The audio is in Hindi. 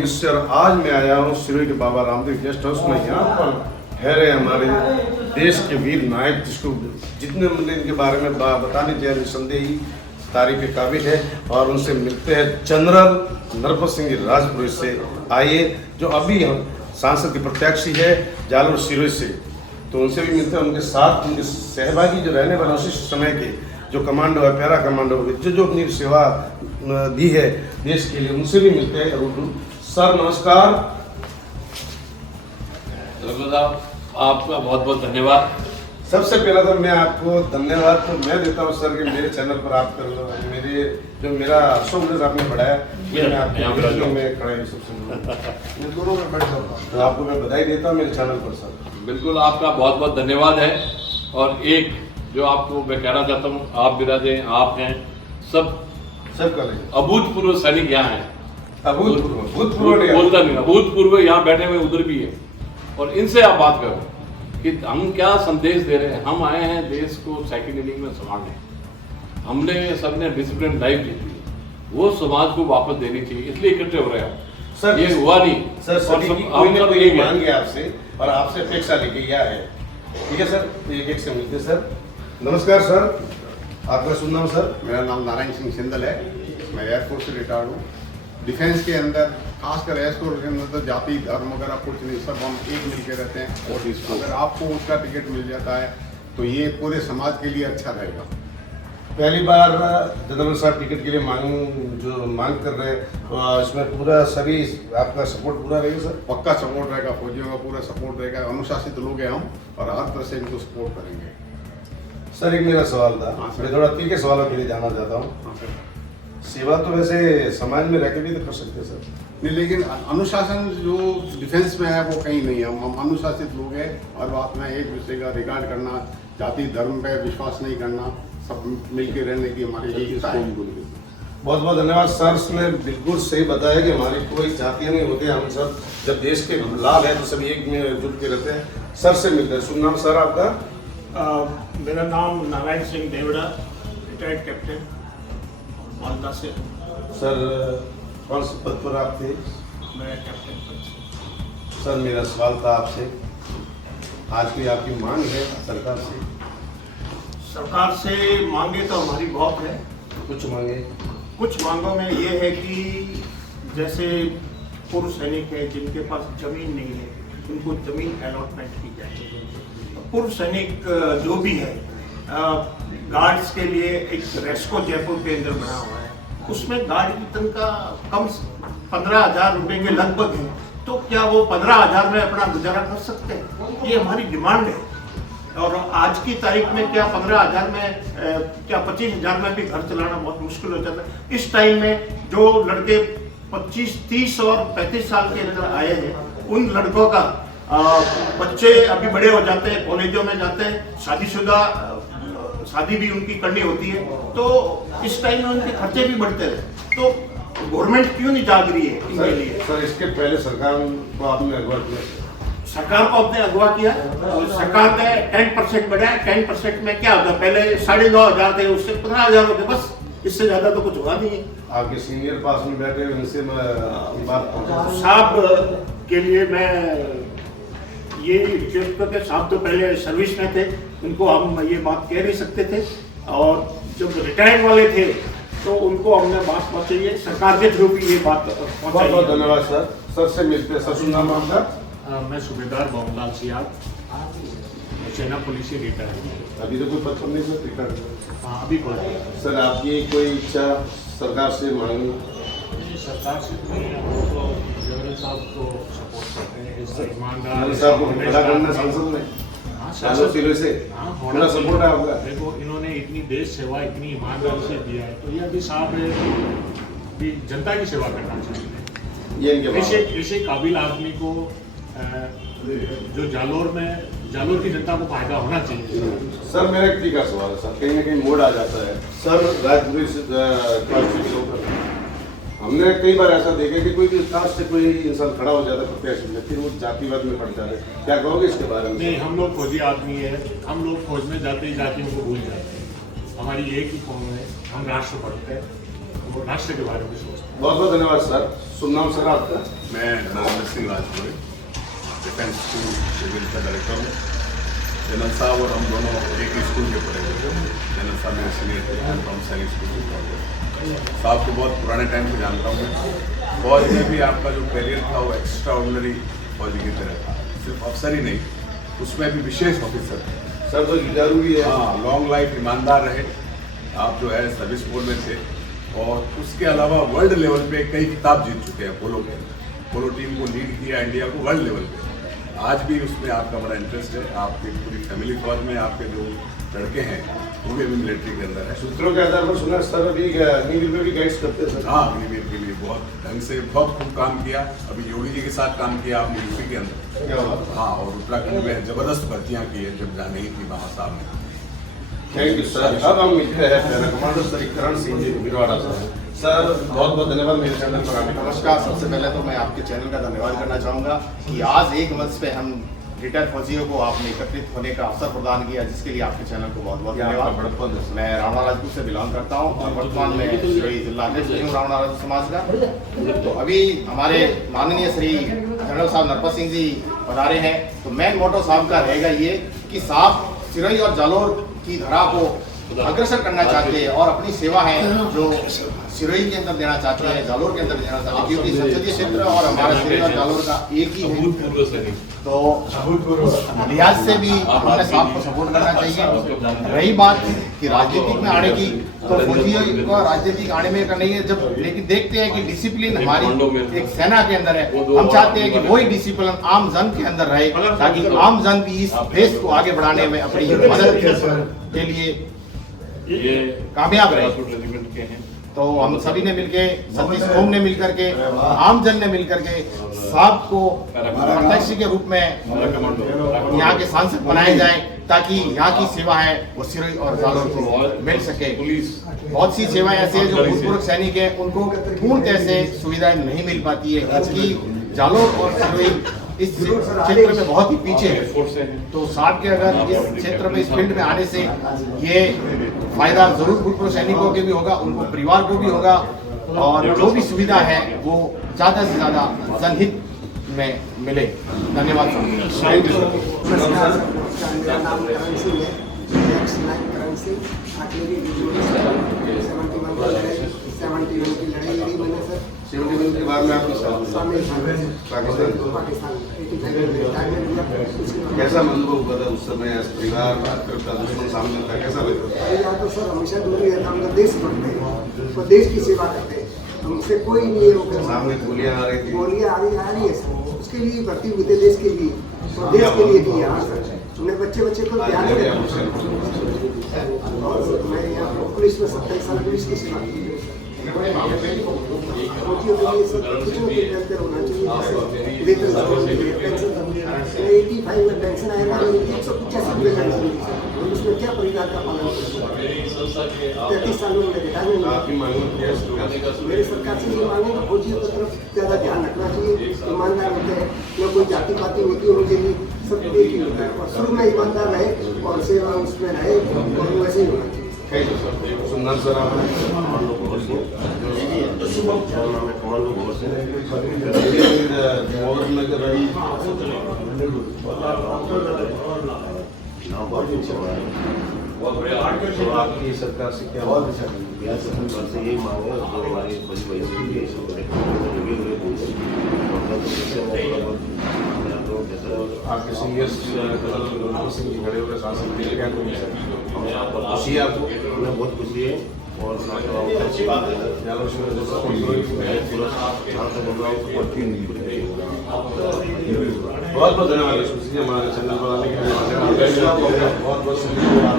20 से और आज मैं आया हूँ सिरोही के बाबा रामदेव गेस्ट हाउस में। यहाँ पर ठहरे हमारे देश के वीर नायक, जिसको जितने मतलब इनके बारे में बताने जाए निसंदेह ही तारीफ के काबिल है। और उनसे मिलते हैं जनरल नरपत सिंह राजपुरोहित से। आइए, जो अभी हम सांसद के प्रत्याशी है जालोर सिरोही से, तो उनसे भी मिलते हैं। उनके साथ उनके सहभागी जो रहने वाले उसी समय के जो कमांडो है, पैरा कमांडो, जो अपनी सेवा दी है देश के लिए, उनसे भी मिलते हैं। सर नमस्कार। आपका बहुत बहुत धन्यवाद। सबसे पहला तो मैं आपको धन्यवाद तो मैं देता हूँ सर कि मेरे चैनल पर आप मेरे जो मेरा अशोक आपने बढ़ाया, मैं आपके में खड़ा है सबसे दोनों में बैठ जाऊँ, तो आपको मैं बधाई देता हूँ मेरे चैनल पर सर। बिल्कुल, आपका बहुत बहुत धन्यवाद है। और एक जो आपको मैं कहना चाहता हूँ, आप बिराजे, आप हैं, सब अभूतपूर्व सैनिक यहाँ हैं। अभूतपूर्व यहाँ बैठे हुए उधर भी है। और इनसे आप बात करो कि हम क्या संदेश दे रहे हैं। हम आए हैं देश को सेकंड इनिंग में संभालने। हमने सबने डिसिप्लिन लाइफ जीती, वो समाज को वापस देनी चाहिए, इसलिए इकट्ठे हो रहे हैं सर। ये हुआ नहीं सर, और हम सब एक मांगे आपसे और आपसे अपेक्षा लेके गया है। ठीक है सर, तो एक से मिलते सर। नमस्कार सर, आपका शुभ नाम सर? मेरा नाम नारायण सिंह सिंदल है। मैं एयरफोर्स से रिटायर्ड हूँ। डिफेंस के अंदर, खासकर एयरफोर्स के अंदर तो जाति धर्म वगैरह कुछ नहीं, सब हम एक मिल के रहते हैं। और अगर आपको उसका टिकट मिल जाता है तो ये पूरे समाज के लिए अच्छा रहेगा। पहली बार जनरल साहब टिकट के लिए मांग कर रहे हैं, तो इसमें पूरा सभी आपका सपोर्ट पूरा रहेगा सर? पक्का सपोर्ट रहेगा, फौजियों का पूरा सपोर्ट रहेगा। अनुशासित लोग हैं हम और हर तरह से इनको सपोर्ट करेंगे। सर एक मेरा सवाल था, मैं थोड़ा तीखे सवालों के लिए जानना चाहता हूँ। हाँ सर। सेवा तो वैसे समाज में रह के भी तो कर सकते हैं सर? नहीं, लेकिन अनुशासन जो डिफेंस में है वो कहीं नहीं है। हम अनुशासित लोग हैं और बात में एक दूसरे का रिगार्ड करना, जाति धर्म पे विश्वास नहीं करना, सब मिलके रहने की हमारी यही इच्छा है। बहुत बहुत धन्यवाद सर। उसने बिल्कुल सही बताया कि हमारी कोई जातियाँ नहीं होती, हम सब जब देश के लाभ है तो सब एक में जुट के रहते हैं। सर से मिलते हैं। शुभ नाम सर आपका? मेरा नाम नारायण सिंह देवड़ा, रिटायर्ड कैप्टन मालदा से। सर कौन से पद पर आप थे? मैं कैप्टन पद से। सर मेरा सवाल था आपसे, आज की आपकी मांग है सरकार से? सरकार से मांगे तो हमारी बहुत है। कुछ मांगे? कुछ मांगों में ये है कि जैसे पूर्व सैनिक है जिनके पास जमीन नहीं है, उनको जमीन अलॉटमेंट की जाए। पूर्व सैनिक जो भी है, गार्ड्स के लिए एक रेस्को जयपुर के अंदर बना हुआ है, उसमें गार्ड की तनख्वाह कम 15,000 रुपये के लगभग है। तो क्या वो 15,000 में अपना गुजारा कर सकते हैं? ये हमारी डिमांड है। और आज की तारीख में क्या 15,000 में, क्या 25,000 में भी घर चलाना बहुत मुश्किल हो जाता है। इस टाइम में जो लड़के 25, 30 और 35 साल के अंदर आए हैं, उन लड़कों का बच्चे अभी बड़े हो जाते हैं, कॉलेजों में जाते हैं, शादी भी उनकी करनी होती है, तो इस टाइम में उनके खर्चे भी बढ़ते हैं। तो गवर्नमेंट क्यों नहीं जाग रही है इनके लिए? सर इसके पहले सरकार को आपने अगवा किया? सरकार को आपने अगवा किया और सरकार ने 10% बढ़ाया। 10% में क्या होता है? पहले 9,500 थे, उससे 15,000 हो गए, बस। इससे ज्यादा तो कुछ हुआ नहीं है। आपके सीनियर पास में बैठे हुए उनसे मैं बात साहब के लिए मैं ये रिक्वेस्ट करके, साहब तो पहले सर्विस में थे, उनको हम ये बात कह नहीं सकते थे, और जब रिटायर्ड वाले थे तो उनको हमने बात पहुंचाई है, सरकार के थ्रू भी ये बात पहुंचाई। बहुत बहुत धन्यवाद सर। सर से मिलते हैं। सर शुभ नाम आपका? मैं सूबेदार बाबूलाल सियाल, सेना पुलिस से रिटायर हूँ। अभी तो कोई पत्र नहीं सर टिकट? हाँ, अभी कोई सर आपकी कोई इच्छा सरकार से मांगी? सरकार से तो जनरल साहब को सपोर्ट करते हैं, इस ईमानदार साहब को खड़ा करना सांसद में। हाँ, सांसद से पूरा सपोर्ट है आपका? देखो, इन्होंने इतनी देश सेवा इतनी ईमानदारी से दिया है, तो ये अभी साहब भी जनता की सेवा करना चाहिए। ये इनके ऐसे काबिल आदमी को जो जालोर की जनता को फायदा होना चाहिए। सर मेरा एक तीखा सवाल है सर, कहीं ना कहीं मोड़ आ जाता है सर। राजपुरी से हमने कई बार ऐसा देखा कि कोई भी कास्ट से कोई इंसान खड़ा हो जाता है प्रत्याशी में, फिर वो जातिवाद में पड़ जाता है। क्या कहोगे इसके बारे में? नहीं, हम लोग फौजी आदमी है, हम लोग फौज में जाते ही जातियों को भूल जाते हैं। हमारी एक ही कौम है, हम राष्ट्र पढ़ते हैं, वो राष्ट्र के बारे में सोचते हैं। बहुत बहुत धन्यवाद सर। शुभ नाम सर आपका? मैं Narendra Singh Rajpuri, defence school civil का डायरेक्टर हूँ। जनरल साहब और हम दोनों एक ही स्कूल के पढ़े हुए थे। जनरल साहब मेरे सीनियर थे, हम सैनिक स्कूल के पढ़े हुए। साहब को बहुत पुराने टाइम से जानता हूँ मैं। फौज में भी आपका जो करियर था वो एक्स्ट्रा ऑर्डिनरी फौजी की तरह था, सिर्फ अफसर ही नहीं, उसमें भी विशेष ऑफिसर थे सर। तो जुझारू भी है। हाँ, लॉन्ग लाइफ, ईमानदार रहे आप, जो है सर्विस कोर में थे। और उसके अलावा वर्ल्ड लेवल पे कई खिताब जीत चुके हैं पोलो के। पोलो टीम को लीड किया इंडिया को वर्ल्ड लेवल पे। आज भी उसमें आपका बड़ा इंटरेस्ट है। आपकी पूरी फैमिली फौज में आपके जो लड़के हैं वो भी मिलिट्री के अंदर है। सूत्रों के आधार पर सुना सर अभी अग्निवीर में भी गाइड्स करते हैं सर। हाँ, अग्निवीर के लिए बहुत ढंग से बहुत खूब काम किया। अभी योगी जी के साथ काम किया आपने यूपी के अंदर। क्या बात है। हाँ, और उत्तराखंड में जबरदस्त भर्तियाँ की है जब जहाँ नहीं थी वहाँ साहब ने। Thank you sir. अब हम मिलते हैं para commander Shri Karan Singh ji भिरवाड़ा sir. बहुत बहुत धन्यवाद मेरे चैनल पर आने का। नमस्कार। सबसे पहले तो मैं आपके चैनल का धन्यवाद करना चाहूँगा कि आज एक मंच पे हम रिटायर्ड फौजियों को आपने एकत्रित होने का अवसर प्रदान किया, जिसके लिए आपके चैनल को बहुत बहुत धन्यवाद। मैं रावणा राजपूत से बिलोंग करता हूँ और वर्तमान में जिला अध्यक्ष हूँ रावणा राजपूत समाज का। तो अभी हमारे माननीय श्री जनरल साहब नरपत सिंह जी पधारे हैं, तो मेन मोटो साहब का रहेगा ये कि साहब सिरोही और जालोर की धरा को अग्रसर करना चाहते हैं और अपनी सेवा है जो सिरोही के अंदर देना चाहते हैं, जालोर के अंदर देना चाहते हैं, क्योंकि संसदीय क्षेत्र और हमारा सिरोही और जालोर का एक ही है। तो लिहाज से भी हमें साहब को सपोर्ट करना चाहिए। रही बात कि राजनीतिक में आने की, तो फौजियों को राजनीतिक आने में का नहीं है जब, लेकिन देखते हैं कि डिसिप्लिन हमारी एक सेना के अंदर है। हम चाहते हैं कि वही डिसिप्लिन आम जन के अंदर रहे, ताकि आम जन भी इस देश को आगे बढ़ाने में अपनी मदद के लिए ये कामयाब रहे। रेजिमेंट के हैं। तो हम सभी ने मिलके, सतीश ओम ने मिलकर के, आम जन ने मिलकर के साहब को प्रत्यक्ष के रूप में यहाँ के सांसद बनाए जाए, ताकि यहाँ की सेवा है वो सिरोही और जालोर को मिल सके। बहुत सी सेवाएं ऐसी है जो भूतपूर्व सैनिक है उनको पूर्ण से सुविधाएं नहीं मिल पाती है, क्योंकि जालोर और सिरोही इस क्षेत्र में बहुत ही पीछे है। तो साहब के अगर इस क्षेत्र में, इस फील्ड में आने से ये फायदा जरूर भूतपूर्व सैनिकों के भी होगा, उनको परिवार को भी होगा, और जो भी सुविधा है वो ज्यादा से ज्यादा जनहित में मिले। धन्यवाद सर। Thank you sir. नमस्कार, मेरा नाम करण सिंह है। करण सिंह आर्टिलरी डिवीजन 71 की लड़ाई लड़ी मैंने सर। 71 के बाद में आपकी शामिल पाकिस्तान 85 में रिटायरमेंट हुआ। कैसा अनुभव हुआ था उस समय? परिवार का दुश्मन सामने था, कैसा लगा? या तो सर हमेशा दूरी रहता, हम देश भक्त हैं और देश की सेवा करते हैं, हमसे कोई नहीं रोक। सामने गोलियां आ रही थी, गोलियां आ रही है सर, उसके लिए भर्ती हुए थे देश के लिए, और देश के लिए किया। हाँ सर, उन्हें बच्चे को ध्यान नहीं रखा। और मैं यहाँ पुलिस में 27 साल पुलिस की सेवा की है। फौजियों के लिए सब कुछ बेहतर होना चाहिए। वेतन 85 में पेंशन आएगा, 185 रुपये पेंशन दी सर, उसमें क्या परिवार का पालन करें? 33 सालों में रिटायरमेंट। आपकी मांग क्या है? मेरे सरकार से ये मांगे कि फौजियों की तरफ ज़्यादा ध्यान रखना चाहिए। ईमानदार होते हैं, न कोई जाति पाति होती है, उनके लिए सब एक ही होता है, और शुरू में ईमानदार रहे और सेवा उसमें रहे, और वैसे ही होना चाहिए। Thank you sir. सुंदर सर आपकी सरकार से क्या बहुत अच्छा बिहार सरकार से यही मांग है जो हमारी फौजी भाई आपके सीनियर्स जनरल सिंह जी खड़े हुए शासन के लिए क्या खुशी है आपको? हमें बहुत खुशी है और अच्छी बात है। बहुत बहुत धन्यवाद हमारे चैनल पर आने के लिए। बहुत बहुत धन्यवाद।